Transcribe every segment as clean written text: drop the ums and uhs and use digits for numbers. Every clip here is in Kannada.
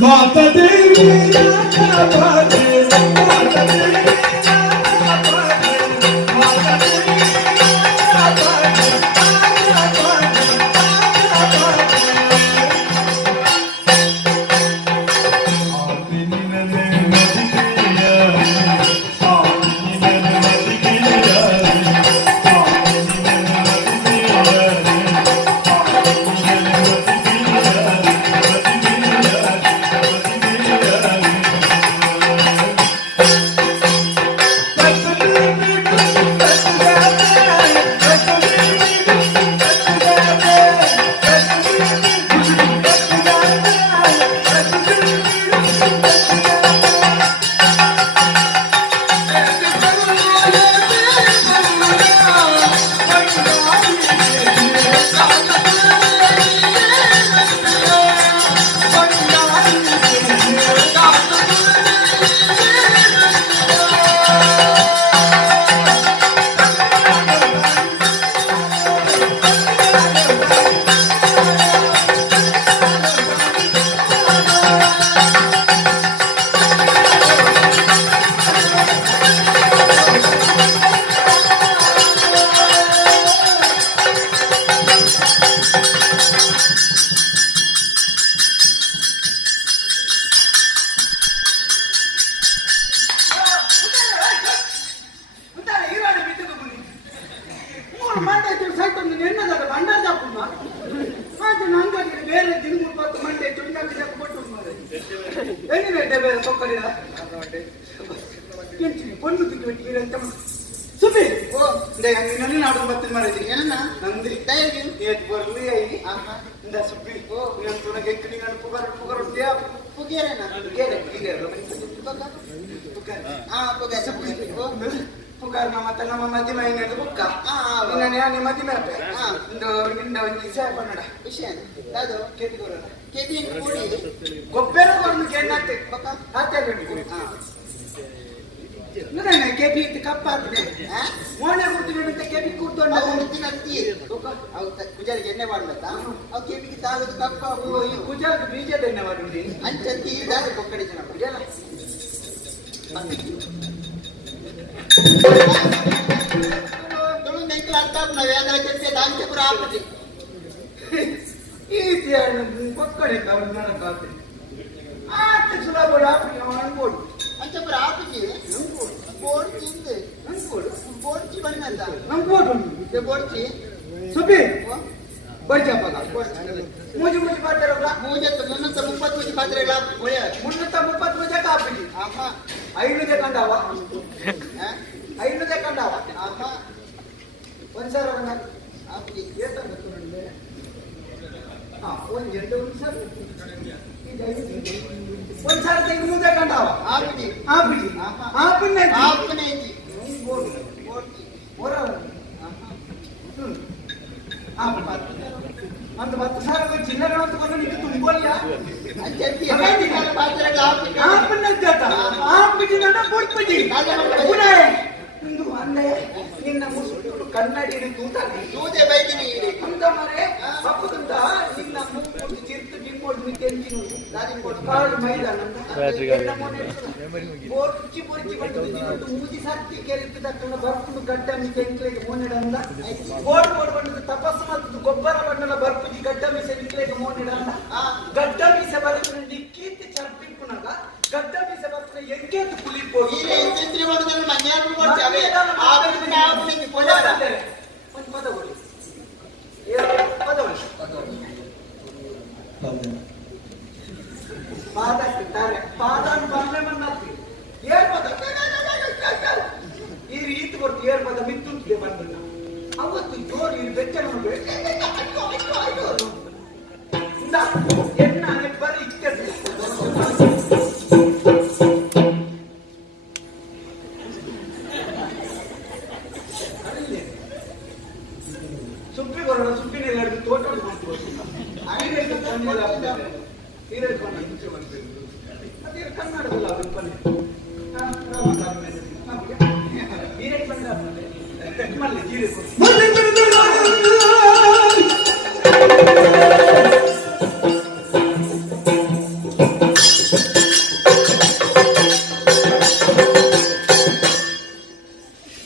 माता देवी माता देवी माता देवी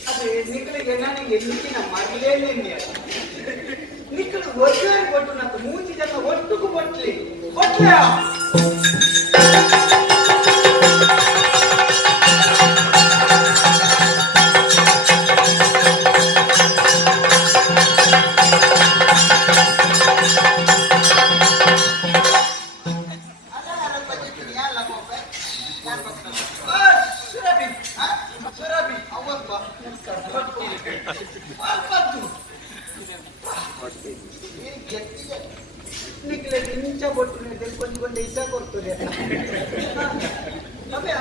ಅದೇ ನಿಕ್ಕಳಿಗೆ ನನಗೆ ನಿಕ್ಕಿನ ಮಗಳೇನೇ ನಿಕ್ಕಳು ಒಟ್ಟಾರೆ ಕೊಟ್ಟು ನಂತ 3 ಜನ ಒಟ್ಟಿಗೂ ಕೊಟ್ಲಿ ಕೊಟ್ಲ ನಿಕ್ಲೆ ಇಂಚ ಕೊಟ್ಟು ತೆಗೆದುಕೊಂಡು ಇದ್ದ ಕೊಡ್ತದೆ ಅವೇ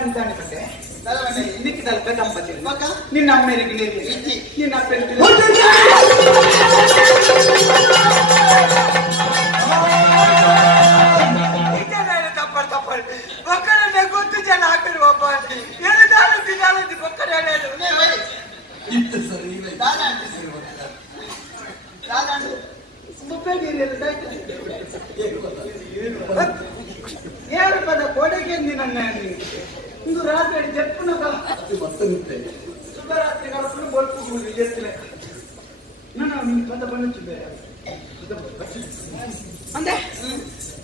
ಅಂತಾನೆ ಕತೆ ನಿಕ್ಕಿದಲ್ಲ ಬೇಕಂಪತಿ ನಿನ್ನ ಅಮ್ಮೇರಿಗೆ ನಿನ್ನ ಅಪ್ಪನಿಗೆ ತಪ್ಪಳು ಒಕ್ಕರನ್ನೇ ಗೊತ್ತು ಜನ ಹಾಕಿರುವ ಒಕ್ಕರ ಏಳು ಪದ ಕೊಡೆಗೆ ನನ್ನ ಇಂದು ರಾತ್ರಿ ಜಪ್ಪುನ ಶುಭರಾತ್ರಿ ಕಳ್ಕೊಂಡು ಬಲ್ಪು ಎತ್ತಿನ ನಾನು ಪದ ಬಂದಿದ್ದೆ ಅಂದೆ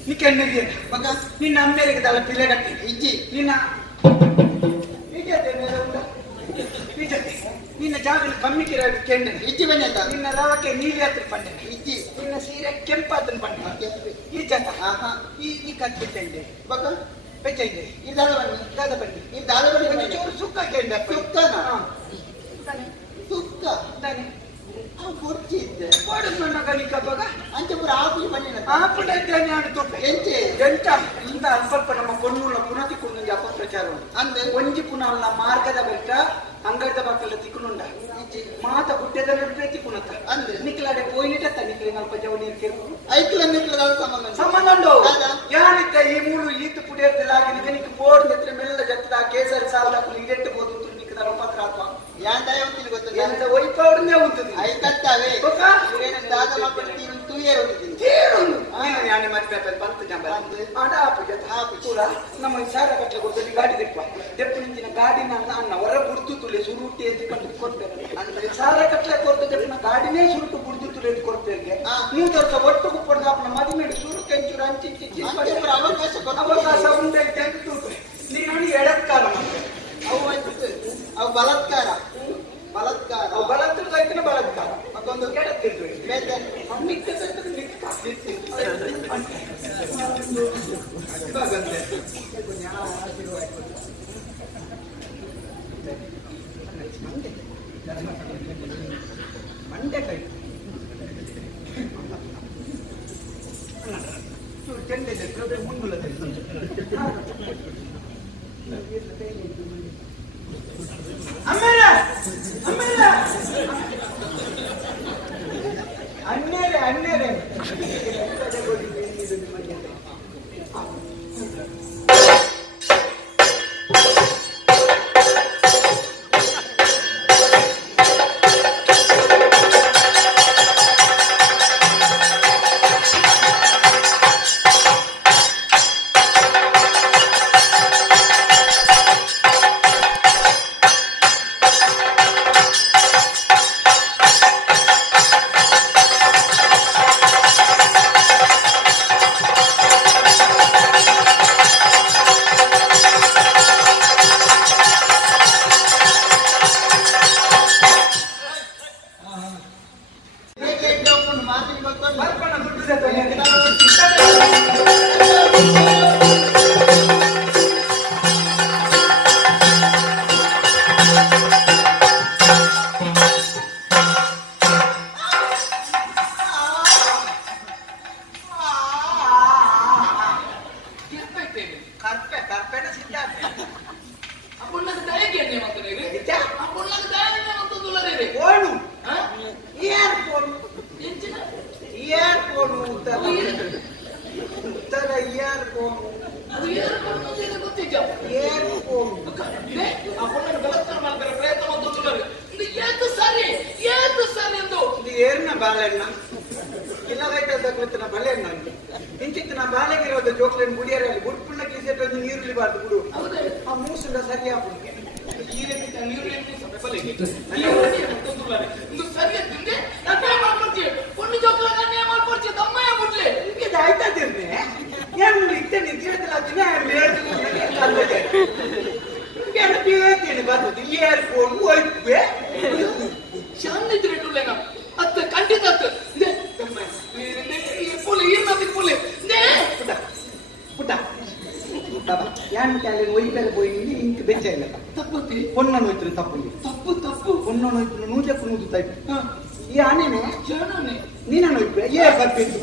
ನಿಕ್ಕೆಣ್ಣಿದ್ದೆ ಮಗ ನಿನ್ನ ಅಮ್ಮೇರಿಗೆ ತಲೆ ಪಿಲೆ ಕಟ್ಟಿ ಇಜ್ಜಿ ನಿನ್ನ ನಿನ್ನ ಜಾಗದಲ್ಲಿ ಕಮ್ಮಿ ಕೆಂಡೆ ಇಜ್ಜಿ ಬನ್ನಿ ಅಂತ ನಿನ್ನ ರವಕ್ಕೆ ನೀಲಿ ಹತ್ರ ಪಂಡೆ ಇಜ್ಜಿ ನಿನ್ನ ಸೀರೆ ಕೆಂಪು ಹತ್ರ ಪಂಡೆ ಈ ಜನ ಈ ಕತ್ತಿಟ್ಟೆ ಮಗ ಬೆಚ್ಚೈದೆ ಈ ದಾದ ಬನ್ನಿ ಈ ದಾದ ಬನ್ನಿ ಚೂರು ಸುಕ್ಕ ಕೆಂಡೆ ಸುಕ್ಕನ ಸುಕ್ಕ ತಾನೆ ಕೊಡ್ತಿದ್ದೆ ಕೊಡುದು ನನ್ನ ಕಲಿಕಬ್ಬಗ ಅಂಚೆ ಪುರ ಆಪುಲಿ ಬನ್ನಿ ಆಪುಲ ಇದ್ದೇನೆ ಆಡುತ್ತಪ್ಪ ಎಂಚೆ ಎಂಟ ಇಂತ ಅಲ್ಪ ನಮ್ಮ ಕೊಣ್ಣುಳ ಪುನತಿ ಕೊಂಡು ಅಪಪ್ರಚಾರ ಅಂದ್ರೆ ಒಂಜಿ ಪುನಃ ಮಾರ್ಗದ ಬೆಟ್ಟ ಅಂಗಡಿದ ಬಾಕಲ್ಲ ತಿಕ್ಕುನುಂಡ ಮಾತ ಗುಡ್ಡದ ನಡುವೆ ತಿಕ್ಕುನತ್ತ ಅಂದ್ರೆ ನಿಕ್ಲಾಡೆ ಪೋಯಿನಿಟ್ಟ ನಿಕ್ಲಿ ನಲ್ಪ ಜವನಿ ಕೇಳ್ಕೊಂಡು ಐಕ್ಲ ನಿಕ್ಲದ ಸಂಬಂಧ ಉಂಟು ಯಾನಿತ್ತ ಈ ಮೂಳು ಈತು ಪುಡಿಯರ್ತಿಲ್ಲ ಆಗಿನ ನಿಕ್ ಬೋರ್ಡ್ ನೆತ್ರ ಮೆಲ್ಲ ಜತ್ತದ ಕೇಸರಿ ಸಾಲ ಇದೆಟ್ಟು ಬೋದು ನಿಕ್ಕದ ಪತ್ರ ಅಥವಾ ಯಾಂದ ಯಾವತ್ತಿನ ಗೊತ್ತದೆ ಯಾಂದ ಒಯ್ಪೌಡನೆ ಉಂಟು ಐ ಕತ್ತಾವೆ ದಾದ ಮಕ್ಕಳು ತೂಯೇ ಉಂಟು ಯಾನೆ ಮತ್ತೆ ಬಂತು ಜಂಬ ಆಡ ಆಪು ಪೂರ ನಮ್ಮ ಸಾರ ಕಟ್ಟಲೆ ಕೊಡ್ತೀನಿ ಗಾಡಿ ದೆಪ್ಪು ನಿಂತಿನ ಗಾಡಿನ ಅನ್ನ ಹೊರ ಬುಡ್ತು ತುಳಿ ಸುರುಟಿ ಅಂತ ಕಂಡು ಕೊಡ್ತೇನೆ ಅಂದ್ರೆ ಸಾರ ಕಟ್ಟಲೆ ಕೊಡ್ತು ದೆಪ್ಪಿನ ಗಾಡಿನೇ ಸುರುಟು ಬುಡ್ತು ತುಳಿ ಅಂತ ಕೊಡ್ತೇನೆ 3 ವರ್ಷ ಒಟ್ಟು ಕುಪ್ಪಡ ಅಪ್ಪನ ಮದುವೆ ಸುರು ಕೆಂಚೂರು ಅಂಚಿ ಅವಕಾಶ ಉಂಟೆ ತೆಗೆದು ನೀನು ಎಡತ್ಕಾರ ಮತ್ತೆ ಅವು ಬಲಾತ್ಕಾರ ಅವು ಬಲತ್ತರ ಬಲಾತ್ಕಾರ ಮತ್ತೊಂದು ಕೆಡತ್ತಿದ್ವಿ ಮಂಡೆ ಕೈ ಚೆಂಡೆ ಮುಂಗುಲ ಅನ್ನೇರೆ ಬಾಳೆಹಣ್ಣ ಇಲ್ಲ ಗೊತ್ತಿನ ಬಳೆಹಣ್ಣ ಇಂಚಿತ್ತು ನಾ ಬಾಳೆಗಿರೋದು ಜೋಕ್ಲೇನ್ ಗುಡಿಯರಲ್ಲಿ ಗುಡ್ಪುಣ್ಣ ಕೀಸೆಟ್ ನೀರುಳ್ಳಿ ಬಾರ್ದು ಗುಡು ಆ ಮೂಸುಂಡ ಸರಿ ಆಗ್ಬಿಟ್ಟು ತಪ್ಪು ಪೊನ್ನ ನೂಜಕ್ಕೂ ನೂದು ಟೈಪ್ ಈ ಆನೆನೆ ನೀನ ನೋಯ್ಪೆ ಏ ಬರ್ಬೇಕು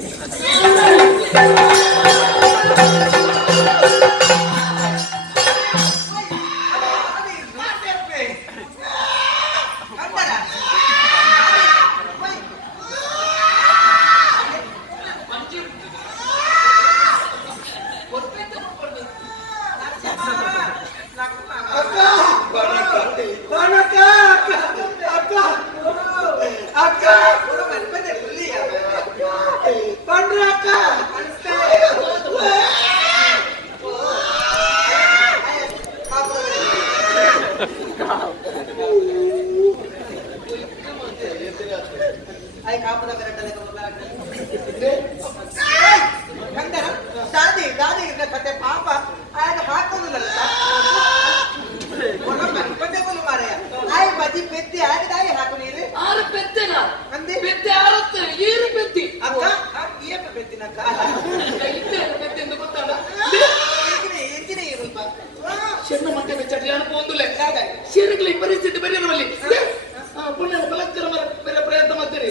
ಪರಿಸ್ಥಿತಿ ಬರೆಯಲಿ ಪುಣ್ಯ ಬಲತ್ಕಾರ ಪ್ರಯತ್ನ ಮಾಡ್ತೀರಿ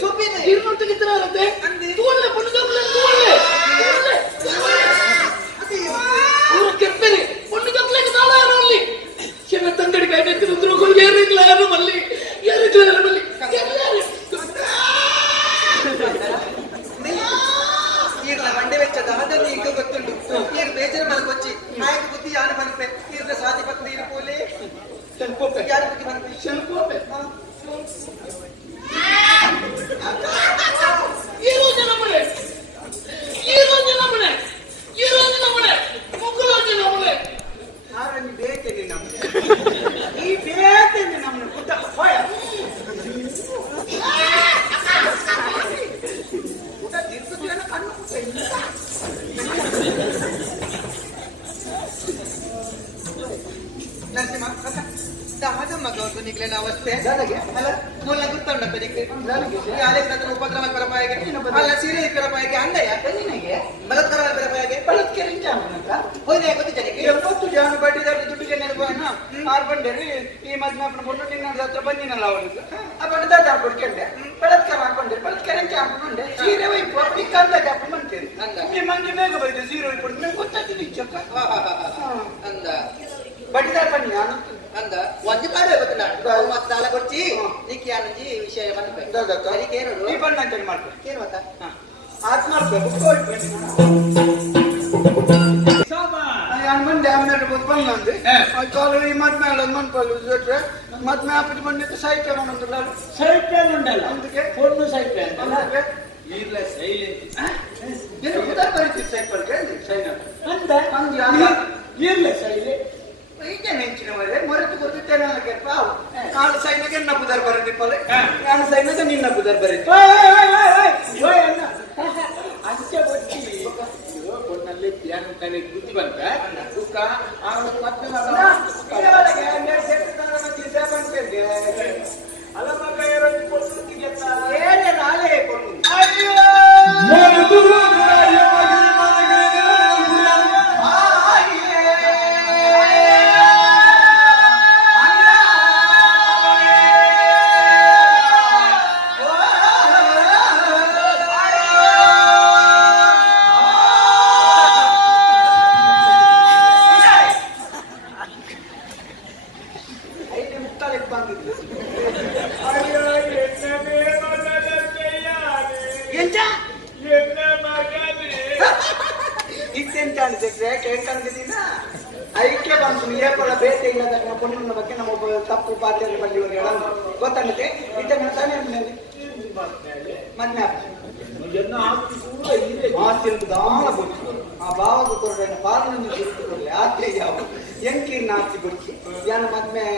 ಕೆತ್ತರಿ ಪುಣ್ಯ ಜೊಕ್ಲಿ ಚಿನ್ನ ತಂಗಡಿ ಕೈ ನೆತ್ತಿದ್ರು ಏರಿಗ್ಲ ಯಾರು ಮಲ್ಲಿ ಏರಿಗ್ಲ ಮಲ್ಲಿ ಮಂಡೆ ವೆಚ್ಚದ ಅದನ್ನು ಈಗ ಗೊತ್ತುಂಟು ಏನು ಬೇಜಾರು ಮನಕೊಚ್ಚಿ ನಾಯಕ ಬುದ್ಧಿ ಯಾರು ಮನಪೆ ಇರ್ದ ಸಾಧಿ ಪತ್ನಿ ಇರ್ಬೋಲೆ ಶೆಲ್ಪೋಪೆ ಯಾರು ಬುದ್ಧಿ ಮನಪೆ ಶೆಲ್ಪೋಪೆ ಈ రోజు ನಮ್ಮನೆ ಮುಗ್ಗುಲೋಜಿ ನಮ್ಮನೆ ಆರನ್ನು ಬೇಕೇನೆ ನಮ್ಮನೆ ಈ ಬೇಕೇನೆ ನಮ್ಮನೆ ಪುಟ್ಟ ಹೋಯ ಊಟ ತಿರ್ಸುತ್ತಿಲ್ಲ ಕಣ್ಣು ನರಸಿಂಹ ಸಹಜಮ್ಮ ಗೌತು ನಿಗ್ಲಿನ ಅವಸ್ಥೆ ಮೂಲ ಗುತ್ತೊಂಡಪ್ಪ ನಿಗ್ಲಿ ಉಪಕ್ರಮ ಪರಪಾಯಿಗೆ ಅಲ್ಲ ಸೀರೆ ಪರಪಾಯಿಗೆ ಅಂಡಯ್ಯ ಬಲತ್ಕರ ಪರಪಾಯಿಗೆ ಬಲತ್ಕರಿಂಚ ಹೋಯ್ದೆ ಗೊತ್ತು ಜನಕ್ಕೆ 70 ಜನ ಬಡ್ಡಿದಾರ ದುಡ್ಡು ಜನ ಆರು ಬಂಡೇರಿ ಈ ಮದ್ಮಾಪನ ಕೊಂಡು ನಿನ್ನ ಹತ್ರ ಬಂದಿನಲ್ಲ ಅವಳಿಗೆ ಆ ಬಡ್ಡದಾದ ಕೊಡ್ಕೊಂಡೆ ಬಲತ್ಕರ ಹಾಕೊಂಡೆ ಬಲತ್ಕರಿಂಚ ಹಾಕೊಂಡೆ ಸೀರೆ ವೈಪು ಈ ಕಂದ ಜಾಪ ಮಾಡ್ತೇನೆ ನಿಮ್ಮ ಮಂಗೆ ಬೇಗ ಬೈತೆ ಸೀರೆ ವೈಪು ನಂಗೆ ಗೊತ್ತಾಗ್ತದೆ ನಿಜಕ್ಕ ಅಂದ ಬಡ್ಡಿದಾರ ಬನ್ನಿ ನಾನು ಅಂದ ಒಂದು ಕಾಡು ಗೊತ್ತಿಲ್ಲ ಮತ್ತೆ ಸಾಲ ಕೊಡ್ಚಿ ನಿಕ್ಕಿ ಅನ್ನಿ ವಿಷಯ ಬಂದ್ಬೇಕು ಈ ಬಣ್ಣ ಅಂತ ಮಾಡ್ಬೇಕು ಏನು ಗೊತ್ತಾ ಆತ್ ಮಾಡ್ಬೇಕು ಮಂಡೆ ಆಮೇಲೆ ಬಂದ ಅಂದೆ ಕಾಲು ಈ ಮದ್ಮೆ ಮನ್ಪಲ್ಲು ಮದ್ಮೆ ಆಪಿಟ್ಟು ಬಂದಿತ್ತು ಸೈಕಲ್ ಒಂದಲ್ಲ ಸೈಕಲ್ ಉಂಟಲ್ಲ ಅದಕ್ಕೆ ಫೋನ್ ಸೈಕಲ್ ಅಂದ್ರೆ ಈರ್ಲ ಸೈಲೆ ಬರೀತಿ ಸೈಕಲ್ಗೆ ಸೈನ ಈರ್ಲ ಸೈಲೆ ಈಗ ನೆಂಚಿನ ಮರೆ ಮರೆತು ಗೊತ್ತಿತ್ತೇನೆ ನನಗೆ ಪಾವು ಕಾಳು ಸೈನಿಗೆ ನನ್ನ ಬುಧರ್ ಬರದಿಪ್ಪಲೆ ನಾನು ಸೈನ್ಯದ ನಿನ್ನ ಬುಧರ್ ಬರೀತಿ ಅಂಚೆ ಬಚ್ಚಿ ಕೊನ್ನಲ್ಲಿ ಪ್ಯಾನ್ ಕಲೆ ಬುದ್ಧಿ ಬಂತ ದುಃಖ ಮತ್ತೆ ಅಲ್ಲ ಮಗ ಏನೇ ನಾಳೆ ಕೊಡು ಐಕ್ಯ ಬಂತು ಏರ್ಪಡ ಬೇಟೆ ಇಲ್ಲದ ನಮ್ಮ ಪೊಣ್ಣಿನ ಬಗ್ಗೆ ನಮ್ಮ ತಪ್ಪು ಪಾತ್ರೆ ಬಲ್ಲಿಯವರು ಹೇಳೋದು ಗೊತ್ತಾಗುತ್ತೆ ಇದನ್ನ ತಾನೇ ಮದ್ಮೆ ಆಸ್ತಿ ಅಂತ ದಾಳ ಬುಡ್ಚಿ ಆ ಬಾವಾಗ ಕೊರಡನ ಪಾಲನ ಕೊಡ್ಲಿ ಆಸ್ತಿ ಯಾವ ಎಂಕಿನ ಆಸ್ತಿ ಬುಡ್ಚಿ ಯಾನ ಮದ್ಮೆ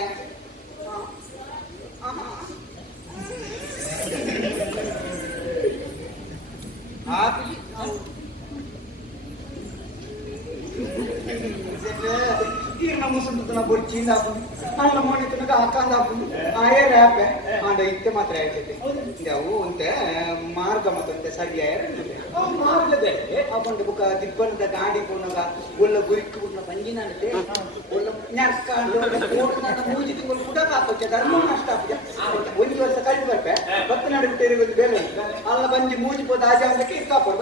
Irna musuh tu nak bercinta pun, kalau mau itu nak akan pun, ayah rap ada itu matra itu. Jauh untuk marga matra itu saja ayah. Oh marga deh, apa untuk buka tiban dah gadi pun nak, bola gurik pun nak panjina deh, bola nyaskan, bola nak muji tu bola kuda apa cakap, mana staf je. Bola jual sekali berapa? Betul nak diteri betul bela. Allah panji muji pun dah jam lagi kita pun.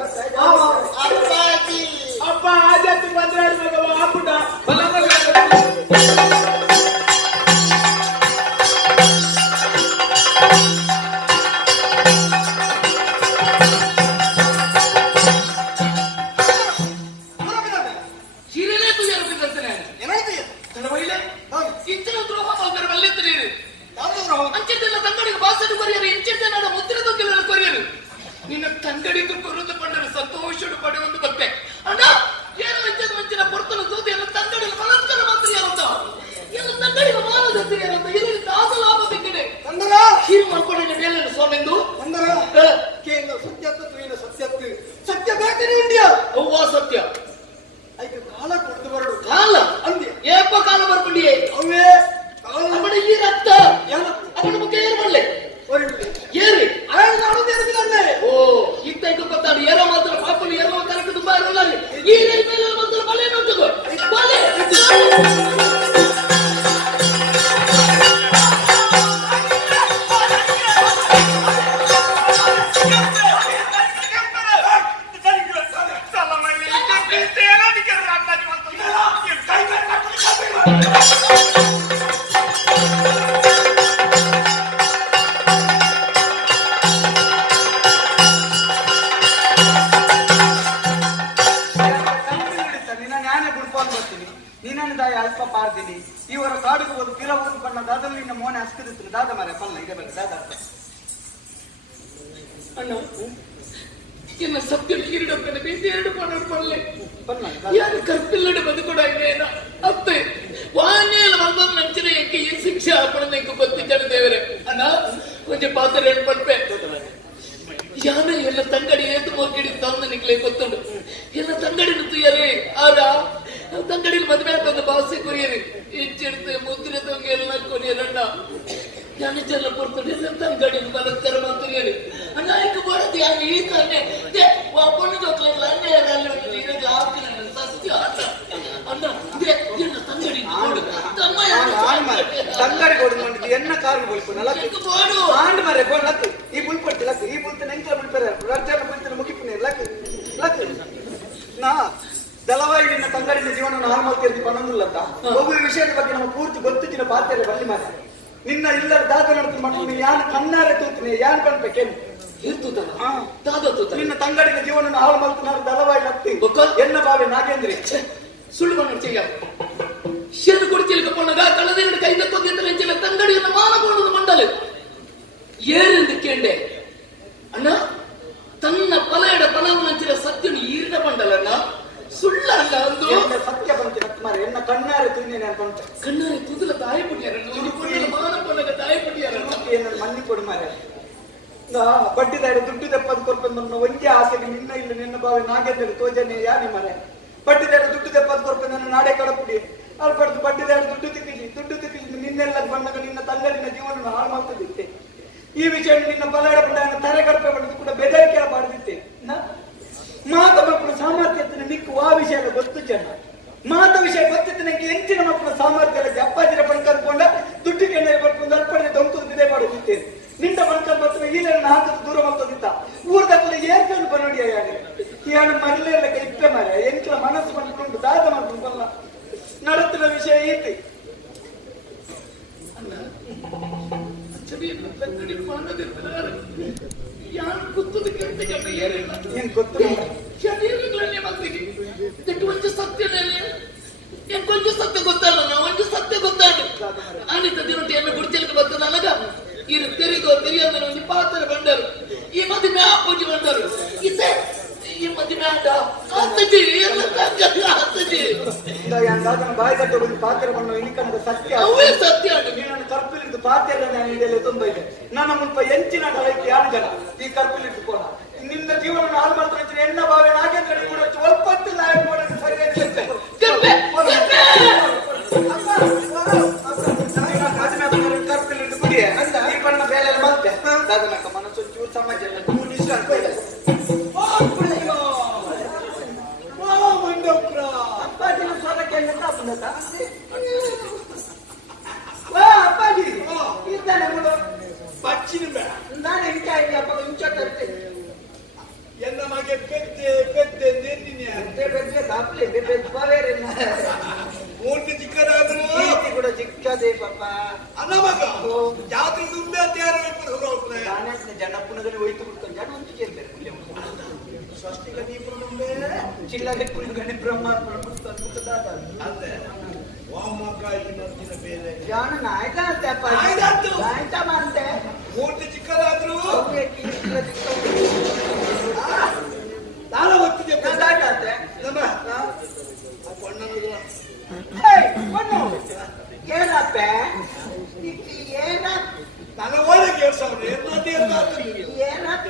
Apa aja tu bandar macam apa dah? Balang ಈ ಮದುವೆ ಅಪ್ಪಜಿ ಬಂದರು ಇದೆ ಈ ಮದುವೆ ಆದ ಆಗ್ತದೆ ಎಲ್ಲ ಆಗ್ತದೆ ಬಾಯಿ ಕಟ್ಟ ಒಂದು ಪಾತ್ರವನ್ನು ಇನಿಕಂದ ಸತ್ಯ ಅವೇ ಸತ್ಯ ನೀನನ್ನು ಕರ್ಪಿಲಿದ್ದು ಪಾತ್ರ ನಾನು ಇದೆಲ್ಲ ತುಂಬ ಇದೆ ನನ್ನ ಮುಲ್ಪ ಎಂಚಿನ ಕಲೈತಿ ಯಾರಿಗಲ್ಲ ಈ ಕರ್ಪಿಲಿದ್ದು ಕೋಣ ನಿನ್ನ ಜೀವನ ಹಾಳು ಮಾಡ್ತಾರೆ ಎಣ್ಣ ಭಾವೆ ನಾಗೇಂದ್ರ ಕೂಡ ಸ್ವಲ್ಪತ್ತಿಲ್ಲ ಮಾಡೋದು ಸರಿಯಾಗಿ ಕರ್ಪಿಲಿದ್ದು ಕುಡಿಯ ಅಂತ ಈ ಬಣ್ಣ ಬೇಲೆ ಮತ್ತೆ ಅದನ್ನಕ್ಕ ಮನಸ್ಸು ಚೂರು ಸಮಾಜ ಅಪ್ಪಾಜಿನ ಸ್ವರಕ್ಕೆ ಅಪ್ಪಾಜಿ ಇದ್ದಾನೆ ಪಚ್ಚಿನ ನಾನು ಇಂಚ ಅಪ್ಪ ಇಂಚ ತರ್ತೇನೆ ಎನ್ನ ಮಗೆ ಪೆದ್ದೆ ಪೆದ್ದೆ ನೆನ್ನಿನ ಬೆದ್ದೆ ಕಾಪ್ಲಿ ಬೆದ್ಬಾವೇರೆ ಮೂರ್ತಿ ಚಿಕ್ಕದಾದ್ರು ಕೂಡ ಚಿಕ್ಕದೇ ಪಾಪ ಅನ್ನ ಮಗ ಜಾತ್ರೆ ತುಂಬೆ ಅಂತ ಯಾರು ನಾನೇ ಜನಪುನದಲ್ಲಿ ಹೋಯ್ತು ಬಿಡ್ಕೊಂಡು ಜನ ಒಂದು ಕೇಳ್ತಾರೆ ಸ್ವಸ್ತಿಕ ದೀಪನ ಮುಂದೆ ಚಿಲ್ಲರೆ ಪುಲ್ಗಣಿ ಬ್ರಹ್ಮಾರ್ಪಣ ಅದೇ ವಾಮಕ ಈ ಮರ್ತಿನ ಬೇರೆ ಜಾಣ ನಾಯ್ಕ ಅಂತೆ ಅಪ್ಪ ನಾಯ್ಕ ಅಂತೆ ಮೂರ್ತಿ ಚಿಕ್ಕದಾದ್ರು ನಾನು ಗೊತ್ತಿದೆ ಅಂತೆ ಏನಪ್ಪ ಏನ ನನ್ನ ಒಳಗೆ ಏನಪ್ಪ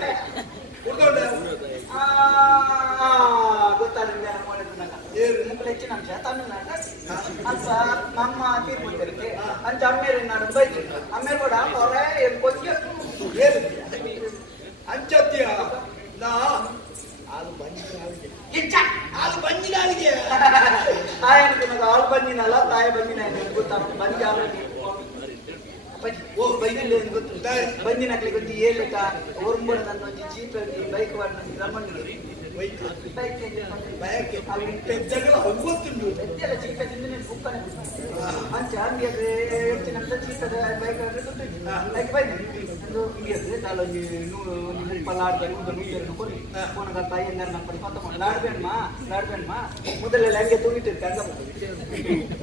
ಗೊತ್ತಾದ್ರೆ ಹೆಚ್ಚಿನ ಅಂಶ ತಮಿಳ್ನಾಡ ಅಂತ ನಮ್ಮ ತೀರ್ಪುತ್ತರಿಗೆ ಅಂತ ಅಮ್ಮೇರಿ ನಾನು ಬೈತು ಅಮ್ಮೇರ್ ಕೂಡ ಹೊರೆ ಕೊಂಚ ಅಂಚತ್ಯ ನಾ ಹಾಲು ಬಂದಿನಾಳಿಗೆ ತಾಯನಿಗೆ ನನಗೆ ಹಾಲು ಬಂದಿನಲ್ಲ ತಾಯಿ ಬಂದಿನ ಗೊತ್ತಾ ಬಂದಿ ಓ ಬೈದಿಲ್ಲ ಗೊತ್ತು ಬಂದಿನಾಗ್ಲಿ ಗೊತ್ತಿ ಏಲೆಕ್ಕ ಓರ್ಂಬಡ ನನ್ನ ಒಂಜಿ ಚೀಪ ಬೈಕ್ ಮಾಡಿ ರಮಣ್ಣಿಗೆ పెద్దగా అవ్వొద్దు పెద్దల చీట తిండి కుక్కనే మంచి అండి అదే వచ్చినంత చీట బైక్ లైక్ బైక్ ఇయ్యదు దాలో నువ్వు పలాడతారు నువ్వు కొని కొనగా తాయి అన్నారు నప్పటి కొత్త లాడబేనమ్మా మొదల లైన్గా తూగిట్టు కంగ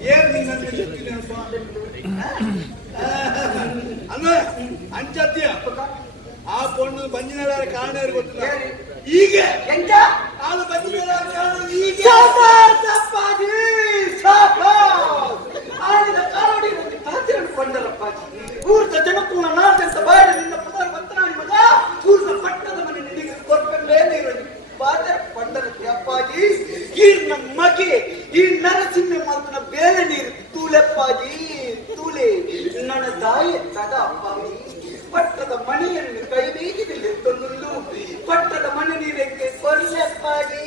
ఏం నిన్ను చెప్తున్నాను అన్న అంచత్య ಆ ಪೊಣ್ಣು ಬಂಜಿನ ಕಾರಣ ಗೊತ್ತಿಲ್ಲ ಈಗ ಎಂತ ಹಾಲು ಬಂಜಿನ ಕಾರಣ ಈಗ ಆಡಿದ ಕಾಲೋಡಿ ತಾತಿರನ್ನು ಕೊಂಡರಪ್ಪಾಜಿ ಊರ್ದ ಜನಕ್ಕೂ ನಾಟಂತ ಬಾಡಿ ನಿನ್ನ ಪದ ಬತ್ತನಾಡಿ ಮಗ ಊರ್ದ ಪಟ್ಟದ ಮನೆ ನಿನಗೆ ಕೊರ್ಪೆಂಬೇನೆ ಇರೋದು ಬಾದರ ಕೊಂಡರಕ್ಕೆ ಅಪ್ಪಾಜಿ ಈ ನಮ್ಮ ಮಗೆ ಈ ನರಸಿಂಹ ಮಾತನ ಬೇರೆ ನೀರು ತೂಲೆಪ್ಪಾಜಿ ತೂಲೆ ನನ್ನ ತಾಯಿ ತದ ಅಪ್ಪಾಜಿ ಪಟ್ಟದ ಮನೆಯನ್ನು ಕೈ ಬೀಗಿದಲ್ಲಿ ತೊಂದು ಪಟ್ಟದ ಮನೆ ನೀರಕ್ಕೆ ಕೊರ್ಲೆಪ್ಪಾಡಿ